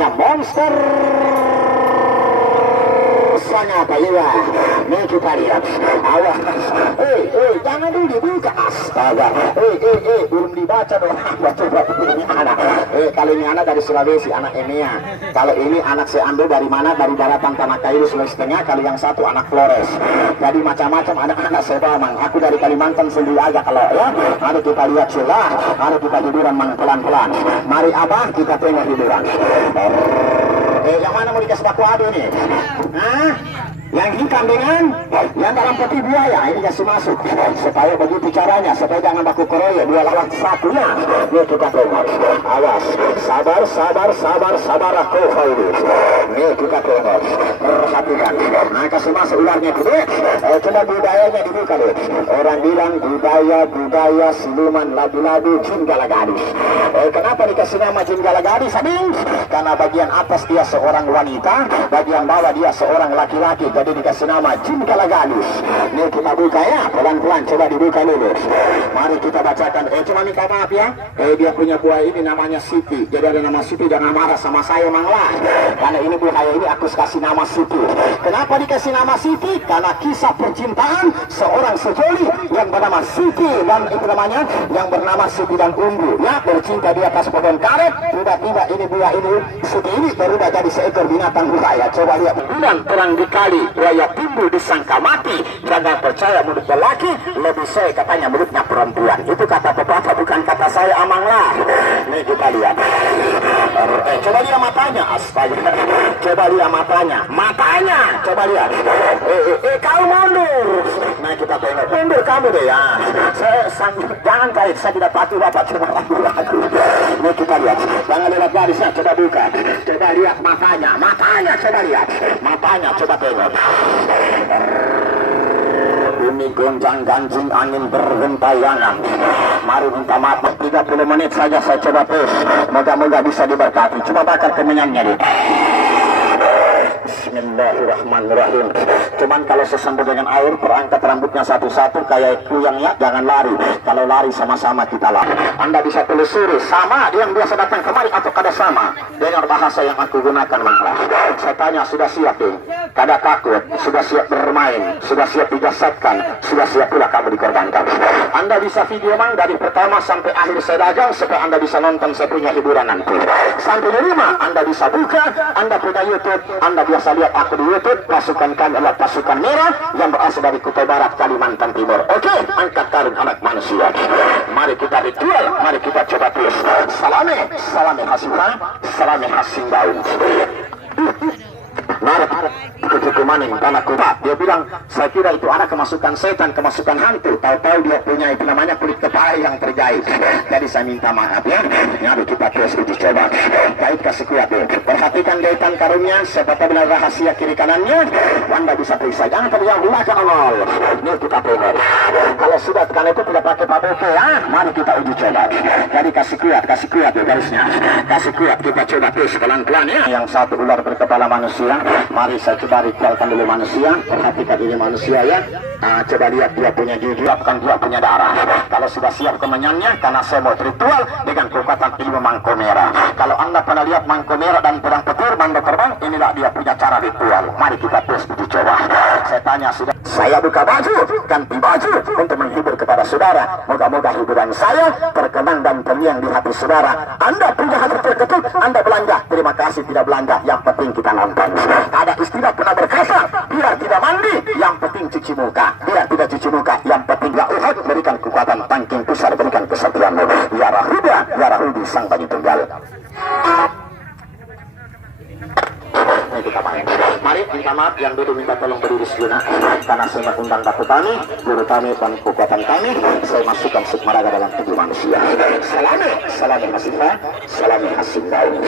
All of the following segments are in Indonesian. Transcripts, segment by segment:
hebatnya monster sangat iya. Nih kita lihat, awas, jangan dulu dibuka, astaga, belum dibaca dong. Coba ini anak, kalau ini anak dari Sulawesi, anak Emea. Kalau ini anak saya ambil dari mana? Dari daratan Tanah Kayu Sulawesi Tengah. Kalau yang satu anak Flores. Jadi macam-macam anak-anak saya bawa, mang. Aku dari Kalimantan sendiri aja kalau ya. Mari kita lihat sudah, mari kita hiburan mang pelan-pelan. Mari abah kita tengok hiburan. Yang mana mau dikasih baku adu nih? Hah? Yang hitam dengan yang dalam peti buaya ini kasih masuk supaya begitu caranya, supaya jangan baku keroyo 2 lawan 1 ya. Nih kita tengok, awas, sabar aku ini. Nih kita tengok, perhatikan. Nah kasih masuk ularnya dulu. Coba budayanya dibuka dulu. Orang bilang budaya siluman labu-labu jin galagadis. Kenapa dikasih nama jin galagadis? Karena bagian atas dia seorang wanita, bagian bawah dia seorang laki-laki. Jadi dikasih nama jin galagadis. Ini kita buka ya, pelan-pelan coba dibuka dulu. Mari kita bacakan. Cuma minta maaf ya. Dia punya buah ini namanya Siti. Jadi ada nama Siti, jangan marah sama saya manglah. Karena ini buah ini aku kasih nama Siti. Kenapa dikasih nama Siti? Karena kisah percintaan seorang sejoli yang bernama Siti dan itu namanya yang bernama Siti dan Ungu. Ya, bercinta di atas pohon karet. Tiba-tiba ini buah ini Siti ini berubah jadi seekor binatang buaya. Coba lihat. Bulan terang dikali. Buaya timbul disangka mati. Jangan percaya mulut lelaki, lebih saya katanya mulutnya perempuan. Itu kata pepatah, bukan kata saya amanglah. Nih kita lihat. Coba lihat matanya, astaga. Coba lihat matanya. Coba lihat. Kau mundur. Nah kita tengok. Mundur kamu deh ya. Jangan kait, saya tidak patuh bapak cuma lagu-lagu. Nih kita lihat. Jangan lihat garisnya, coba buka. Coba lihat matanya, coba lihat. Matanya, coba tengok. Bumi gonjang ganjing, angin bergentayangan. Mari minta maaf, 30 menit saja saya coba terus. Moga-moga bisa diberkati. Coba bakar kemenyannya deh. Bismillahirrahmanirrahim. Cuman kalau sesambut dengan air, perangkat rambutnya satu-satu kayak kuyangnya, jangan lari. Kalau lari sama-sama kita lari. Anda bisa telusuri sama dia yang biasa datang kemari atau kada sama dengan bahasa yang aku gunakan manglah. Saya tanya, sudah siap nih? Kada takut, sudah siap bermain, sudah siap dijasadkan, sudah siap pula kamu dikorbankan. Anda bisa video mang dari pertama sampai akhir saya dagang supaya Anda bisa nonton saya punya hiburan nanti. Sampai di rumah Anda bisa buka, Anda punya YouTube, Anda biasa lihat aku di YouTube. Pasukan kami adalah pasukan merah yang berasal dari Kutai Barat, Kalimantan Timur. Oke, angkat karun anak manusia. Mari kita ritual, mari kita coba terus. Salame hasifah, salame hasimbaun. Narik cucu maning tanah kupat. Dia bilang, saya kira itu anak kemasukan setan, kemasukan hantu. Tahu-tahu dia punya itu namanya kulit kepala yang terjahit. Jadi saya minta maaf ya. Mari kita terus uji coba. Baik, kasih kuat ya. Perhatikan jahitan karunnya, seperti bila rahasia kiri kanannya. Anda bisa periksa, jangan terjauh belakang nol. Ini kita tengok. Kalau sudah tekan itu tidak pakai paboke ya. Mari kita uji coba. Jadi kasih kuat ya garisnya. Kasih kuat, kita coba terus pelan-pelan ya. Yang satu ular berkepala manusia. Mari saya coba ritualkan dulu manusia. Perhatikan ini manusia ya. Coba lihat dia punya gigi, bukan dia punya darah. Kalau sudah siap kemenyannya, karena saya mau ritual dengan kekuatan ilmu mangko merah. Kalau Anda pernah lihat mangko merah dan pedang petir, mangko terbang, inilah dia punya cara ritual. Mari kita terus uji coba. Saya tanya sudah. Saya buka baju, ganti baju untuk menghibur kepada saudara. Moga-moga hiburan saya terkenang dan terngiang di hati saudara. Anda punya hati terketuk, Anda belanja. Terima kasih tidak belanja, yang penting kita nonton. Ada istilah pernah berkata, biar tidak mandi, yang penting cuci muka. Biar tidak cuci muka, yang penting ya Uhud, berikan kekuatan tangking pusar, berikan kesetiaanmu. Ya Rahuda, ya Rahudi sang bagi tunggal. Ini kita pakai. Mari minta maaf yang dulu minta tolong berdiri sejenak. Karena saya mengundang baku kami, guru kami dan kekuatan kami, saya masukkan sukmaraga dalam tubuh manusia. Salame hasifah, salame hasimbaun.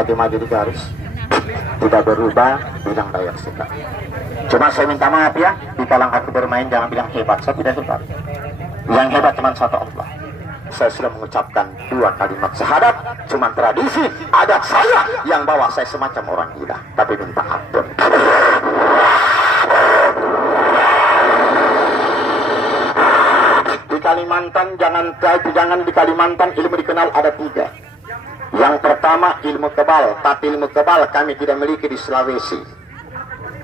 maju-maju di garis, tidak berubah bidang daya kita. Cuma saya minta maaf ya, di kalang aku bermain jangan bilang hebat, saya tidak hebat. Yang hebat cuma satu Allah. Saya sudah mengucapkan 2 kalimat syahadat, cuma tradisi adat saya yang bawa saya semacam orang gila, tapi minta ampun. Di Kalimantan jangan di Kalimantan ilmu dikenal ada 3. Yang pertama ilmu kebal, tapi ilmu kebal kami tidak miliki di Sulawesi.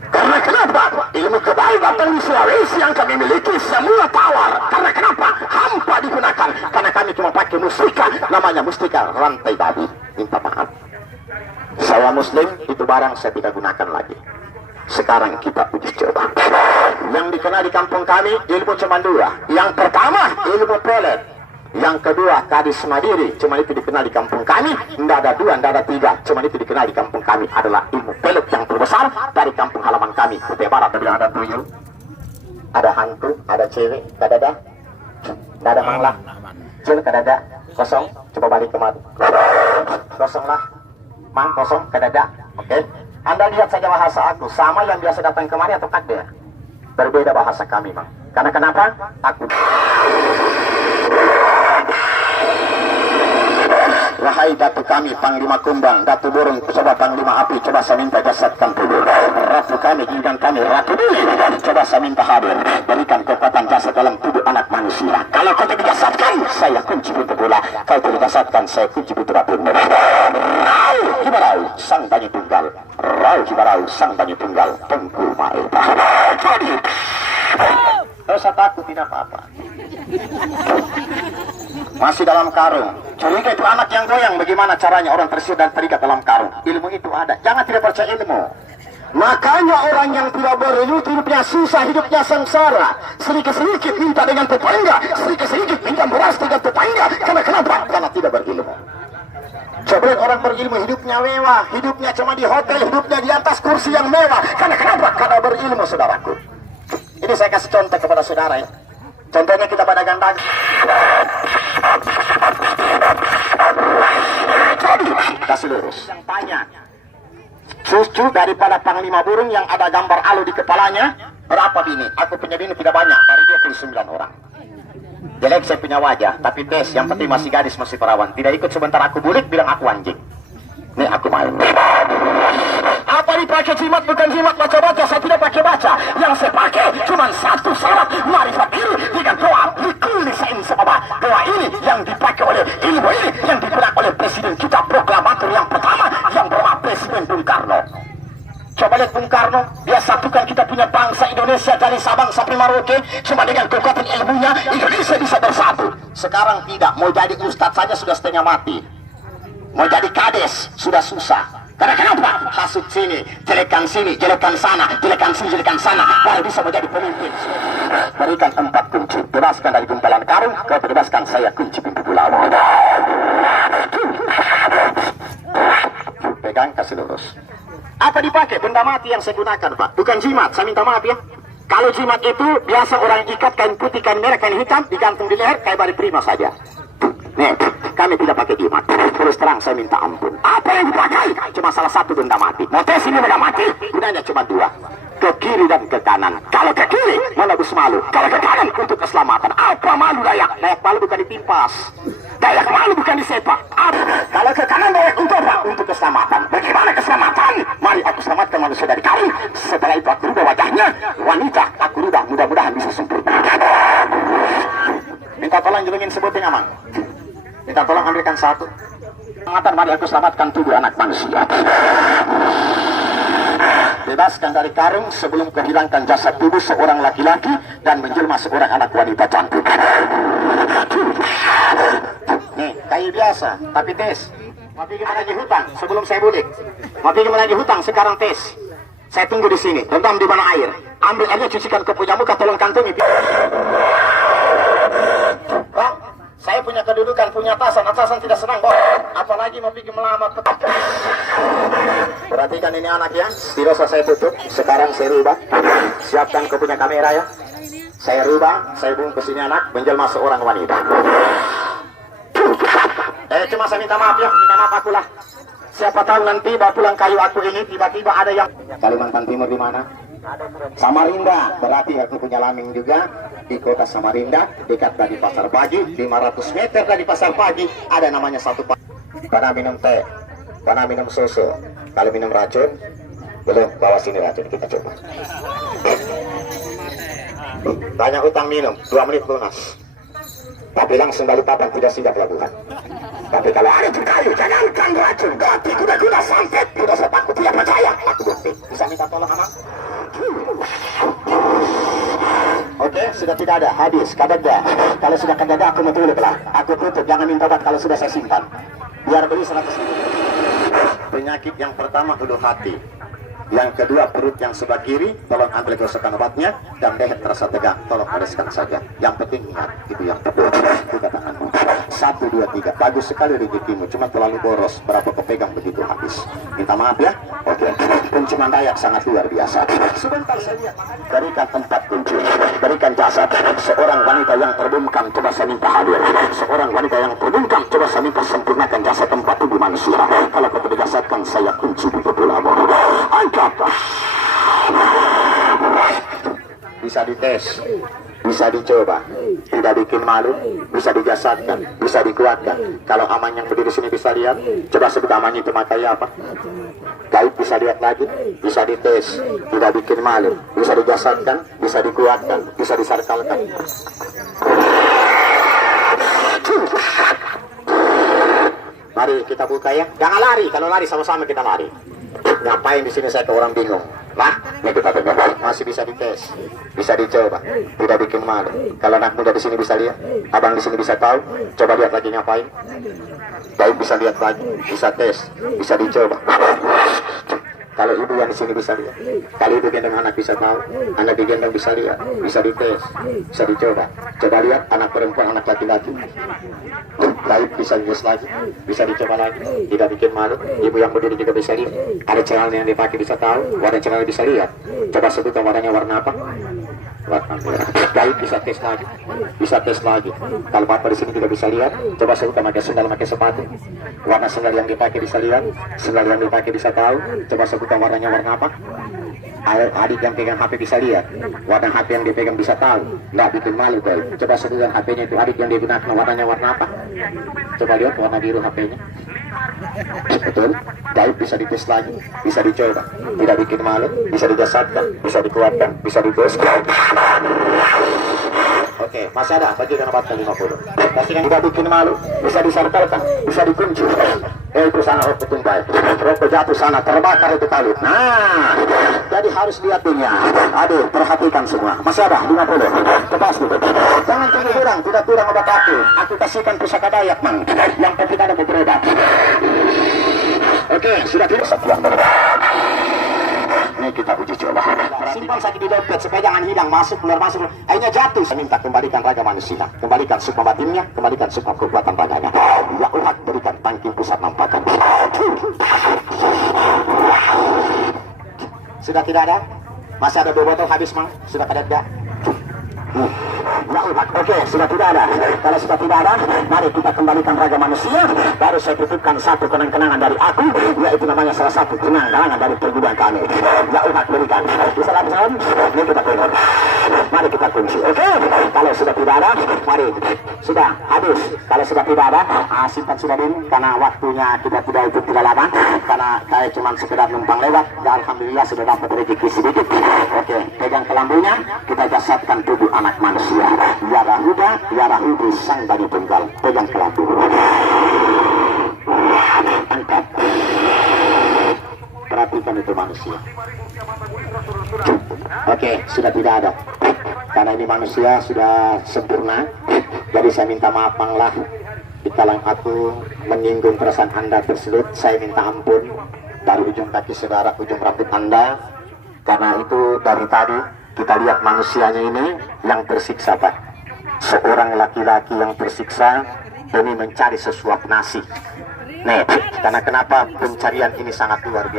Karena kenapa? Ilmu kebal datang di Sulawesi yang kami miliki semua tawar. Karena kenapa? Hampa digunakan. Karena kami cuma pakai mustika, namanya mustika rantai babi. Minta maaf. Saya muslim, itu barang saya tidak gunakan lagi. Sekarang kita uji coba. Yang dikenal di kampung kami ilmu cuma 2. Yang pertama ilmu pelet. Yang kedua kadis mandiri, cuma itu dikenal di kampung kami. Tidak ada 2, tidak ada 3, cuma itu dikenal di kampung kami adalah ilmu pelet yang terbesar dari kampung halaman kami. Kutai Barat ada tuyul, ada hantu, ada cewek, kadada, tidak ada manglah, cil kadada, kosong, coba balik kemari, kosong lah, mang kosong kadada, oke. Anda lihat saja bahasa aku, sama yang biasa datang kemari atau kadea? Berbeda bahasa kami, mang. Karena kenapa? Aku. Wahai Datu kami, Panglima Kumbang, Datu Burung, coba Panglima Api, coba saya minta jasadkan tubuh. Ratu kami, giliran kami, Ratu Bili, coba saya minta hadir, berikan kekuatan jasad dalam tubuh anak manusia. Kalau kau tidak jasadkan, saya kunci pintu bola. Kau tidak jasadkan, saya kunci pintu dapur. Rau Hibarau, sang Banyu Tunggal. Rau Hibarau, sang Banyu Tunggal. Tengku Maeda. Jadi, saya takut tidak apa-apa. Masih dalam karung. Curiga itu anak yang goyang. Bagaimana caranya orang tersihir dan terikat dalam karung? Ilmu itu ada. Jangan tidak percaya ilmu. Makanya orang yang tidak berilmu hidupnya susah, hidupnya sengsara. Sedikit-sedikit minta dengan tetangga, sedikit-sedikit minta beras dengan tetangga. Karena kenapa? Karena tidak berilmu. Coba orang berilmu hidupnya mewah, hidupnya cuma di hotel, hidupnya di atas kursi yang mewah. Karena kenapa? Karena berilmu, saudaraku. Ini saya kasih contoh kepada saudara ya. Contohnya kita pada gandang. Kasih lurus. Yang tanya, cucu daripada Panglima Burung yang ada gambar alu di kepalanya, berapa bini? Aku punya bini tidak banyak, baru 29 orang. Jelek saya punya wajah, tapi tes, yang penting masih gadis, masih perawan. Tidak ikut sebentar aku bulik, bilang aku anjing. Nih aku main. Apa dipakai jimat? Bukan jimat baca-baca, saya tidak pakai baca. Yang saya pakai cuma satu syarat, marifat diri dengan doa. Likul lisain sebab doa ini yang dipakai oleh ilmu ini yang digunakan oleh presiden kita, proklamator yang pertama yang bernama Presiden Bung Karno. Coba lihat Bung Karno, dia satukan kita punya bangsa Indonesia dari Sabang sampai Merauke. Cuma dengan kekuatan ilmunya Indonesia bisa bersatu. Sekarang tidak, mau jadi ustadz saja sudah setengah mati. Mau jadi kades sudah susah. Karena kenapa? Hasut sini, jelekan sana, jelekan sini, jelekan sana. Baru bisa menjadi pemimpin. Berikan 4 kunci. Bebaskan dari gumpalan karung, kau bebaskan saya kunci pintu pulau. Pegang, kasih lurus. Apa dipakai? Benda mati yang saya gunakan, Pak. Bukan jimat, saya minta maaf ya. Kalau jimat itu biasa orang ikat kain putih, kain merah, kain hitam, digantung di leher, kayak bari prima saja. Nih, kami tidak pakai jimat. Terus terang saya minta ampun. Apa yang dipakai? Cuma salah satu benda mati. Mau tes ini benda mati? Gunanya cuma 2. Ke kiri dan ke kanan. Kalau ke kiri, menebus malu. Kalau ke kanan, untuk keselamatan. Apa malu layak? Layak malu bukan ditimpas. Layak malu bukan disepak. Kalau ke kanan layak untuk apa? Untuk keselamatan. Bagaimana keselamatan? Mari aku selamatkan manusia dari karung. Setelah itu aku rubah wajahnya. Wanita, aku rubah. Mudah-mudahan bisa sempurna. Minta tolong jelengin sebutin amang. Minta tolong ambilkan 1. Mari aku selamatkan tubuh anak manusia. Bebaskan dari karung sebelum kehilangan jasad tubuh seorang laki-laki dan menjelma seorang anak wanita cantik. Nih, kayu biasa, tapi tes. Mau pergi menagih hutang sebelum saya bulik. Mau pergi menagih hutang, sekarang tes. Saya tunggu di sini, rendam di mana air. Ambil airnya, cucikan ke punya muka, tolong kantongi. Bang, saya punya kedudukan, punya atasan tidak senang, Bang. Apalagi mau pergi melamar tetap. Perhatikan ini anak ya, tidak usah saya tutup. Sekarang saya rubah. Siapkan kau punya kamera ya. Saya rubah, saya bungkus ini anak menjelma seorang wanita. Cuma saya minta maaf ya, minta maaf akulah. Siapa tahu nanti bawa pulang kayu aku ini tiba-tiba ada yang Kalimantan Timur di mana? Samarinda. Berarti aku punya laming juga di kota Samarinda, dekat dari Pasar Pagi, 500 meter dari Pasar Pagi ada namanya satu pak. Karena minum teh, karena minum susu, kalau minum racun belum, bawa sini racun kita coba. Banyak utang minum, 2 menit lunas. Tapi langsung balik papan tidak singgah pelabuhan. Tapi kalau ada di kayu, jangankan racun, ganti kuda-kuda santet, kuda sepaku tidak percaya. Aku bukti, bisa minta tolong sama. Oke, sudah tidak ada, habis, kadada. Kalau sudah kadada aku mau tutup lah. Aku tutup, jangan minta obat kalau sudah saya simpan. Biar beli 100 ribu. Penyakit yang pertama ulu hati. Yang kedua perut yang sebelah kiri, tolong ambil gosokan obatnya. Dan leher terasa tegak, tolong oleskan saja. Yang penting ingat, itu yang kedua. Buka tanganmu. 1, 2, 3. Bagus sekali rezekimu, cuma terlalu boros. Berapa kepegang begitu habis. Minta maaf ya. Oke. Penciuman Dayak sangat luar biasa. Sebentar saja. Berikan tempat kunci. Berikan jasad. Seorang wanita yang terbungkam, coba saya minta hadir. Seorang wanita yang terbungkam, coba saya minta sempurnakan jasad tempat tubuh manusia. Kalau kau tidak jasadkan, saya kunci di kepulauan. Bisa dites, bisa dicoba, tidak bikin malu, bisa dijasadkan, bisa dikuatkan. Kalau aman yang berdiri sini bisa lihat, coba sebut amannya itu makai apa? Gaib bisa lihat lagi, bisa dites, tidak bikin malu, bisa dijasadkan, bisa dikuatkan, bisa disarkalkan. Mari kita buka ya, jangan lari, kalau lari sama-sama kita lari. Ngapain di sini saya ke orang bingung? Nah, ini kita tengok. Masih bisa dites, bisa dicoba, tidak bikin malu. Kalau anak muda di sini bisa lihat, abang di sini bisa tahu. Coba lihat lagi ngapain. Baik bisa lihat lagi, bisa tes, bisa dicoba. Kalau ibu yang di sini bisa lihat, kalau ibu gendong anak bisa tahu, anak digendong bisa lihat, bisa dites, bisa dicoba. Coba lihat anak perempuan, anak laki-laki. Baik bisa lihat lagi, bisa dicoba lagi, tidak bikin malu. Ibu yang berdiri juga bisa lihat. Ada celana yang dipakai bisa tahu, warna celana bisa lihat. Coba sebutkan warnanya warna apa? Warna merah. Baik bisa tes lagi, bisa tes lagi. Kalau bapak di sini tidak bisa lihat, coba sebutkan pakai sandal, pakai sepatu. Warna sandal yang dipakai bisa lihat, sandal yang dipakai bisa tahu. Coba sebutkan warnanya warna apa? Adik yang pegang HP bisa lihat, warna HP yang dipegang bisa tahu. Nggak bikin malu guys. Coba sebutkan HP-nya itu adik yang digunakan warnanya warna apa? Coba lihat warna biru HP-nya. Betul? Gaib bisa dites lagi, bisa dicoba, tidak bikin malu, bisa dijasadkan, bisa dikuatkan, bisa didoskan. Oke, masih ada baju dan obatnya 50. Pastikan tidak bikin malu, bisa disarkalkan, bisa dikunci. Itu sana rokok tumbai, rokok jatuh sana, terbakar itu tali. Nah, jadi harus lihatnya. Aduh, perhatikan semua. Masih ada 50. Tepas itu. Jangan tunggu kurang, tidak kurang obat aku. Aku kasihkan pusaka Dayak, man. Yang penting ada berobat. Oke, sudah tidak sekian. Ini kita uji coba. Simpan saja di dompet supaya jangan hilang, masuk keluar masuk. Akhirnya jatuh. Saya minta kembalikan raga manusia, kembalikan sukma batinnya, kembalikan sukma kekuatan raganya. Ya Allah, berikan tangking pusat nampakan. Sudah tidak ada? Masih ada 2 botol habis mang? Sudah pada tidak? Oke, sudah tidak ada. Kalau sudah tidak ada, mari kita kembalikan raga manusia. Baru saya titipkan satu kenang-kenangan dari aku, yaitu namanya salah satu kenang-kenangan dari perguruan kami. Ya umat berikan. Bisa langsung? Ini kita tengok. Mari kita kunci. Oke, kalau sudah tidak ada, mari. Sudah habis. Kalau sudah tidak ada, simpan sudah ini karena waktunya kita tidak itu tidak lama. Karena kayak cuma sekedar numpang lewat. Ya, alhamdulillah sudah dapat rezeki sedikit. Oke, pegang kelambunya, kita jasadkan tubuh anak manusia. Ya Rahuda, ya Rahudi sang bani tunggal. Pegang kelambu. Angkat. Perhatikan itu manusia. Oke, sudah tidak ada. Karena ini manusia sudah sempurna. Jadi saya minta maaf panglah. Dikalang aku menyinggung perasaan Anda tersebut, saya minta ampun dari ujung kaki saudara, ujung rambut Anda. Karena itu dari tadi kita lihat manusianya ini yang tersiksa, Pak. Seorang laki-laki yang tersiksa demi mencari sesuap nasi. Nih, karena kenapa pencarian ini sangat luar biasa.